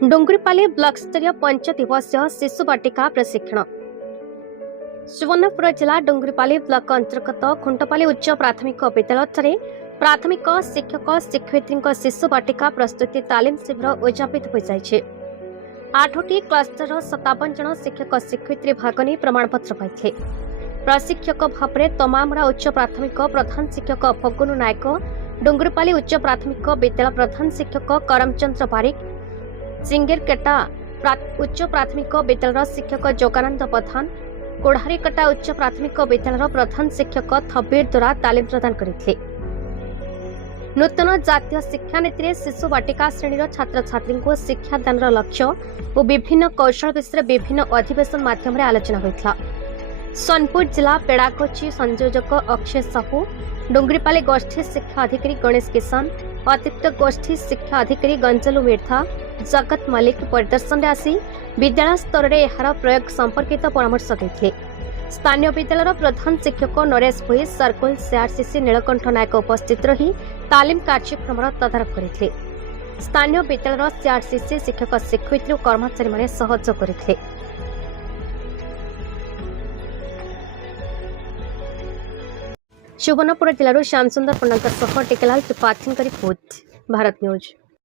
डुंगरीपाली block स्तरीय पंच दिवसीय शिशु बाटिका प्रशिक्षण। सुवर्णपुर जिला डुंगरीपाली ब्लॉक अंतर्गत खुंटपाली उच्च प्राथमिक विद्यालय प्राथमिक शिक्षक शिक्षयित्री शिशु बाटिका प्रस्तुति तालीम शिविर उद्यापित हो जाए। 8टी क्लस्टर 57 जन शिक्षक शिक्षयित्री भाग नहीं प्रमाणपत्र पाई। प्रशिक्षक भाव में तमामरा उच्च प्राथमिक प्रधान शिक्षक फगुन नायक, डुंगरीपाली उच्च प्राथमिक विद्यालय प्रधान शिक्षक करमचंद्र बारिक, सिंगेरकेटा उच्च प्राथमिक विद्यालय शिक्षक जोगानंद प्रधान, कोढ़ारीकटा उच्च प्राथमिक विद्यालय प्रधान शिक्षक थबीर द्वारा तालीम प्रदान करते। नूतन जातीय शिक्षा नीति शिशु बाटिका श्रेणी छात्र छात्री को शिक्षादान लक्ष्य और विभिन्न कौशल विषय विभिन्न अधिवेशन माध्यम आलोचना होता। सोनपुर जिला पेड़ाकोची संयोजक अक्षय साहू, डुंगरीपाली गोष्ठी शिक्षा अधिकारी गणेश किसान, अतिरिक्त गोष्ठी शिक्षा अधिकारी गंजलू मिर्था, जगत मल्लिक परिदर्शन आसी विद्यालय स्तर में यार प्रयोग संपर्कित परामर्श देते। स्थानीय विद्यालय प्रधान शिक्षक नरेश भोई, सर्कल सीआरसीसी नीलकंठ नायक उपस्थित रही तालीम कार्यक्रम तदारख करते। स्थानीय विद्यालय सीआरसीसी शिक्षक शिक्षयित्री और कर्मचारी माने सहयोग करते। सुवर्णपुर जिलूर श्याम सुंदर पंडा टिकेलाल त्रिपाठी रिपोर्ट, भारत न्यूज।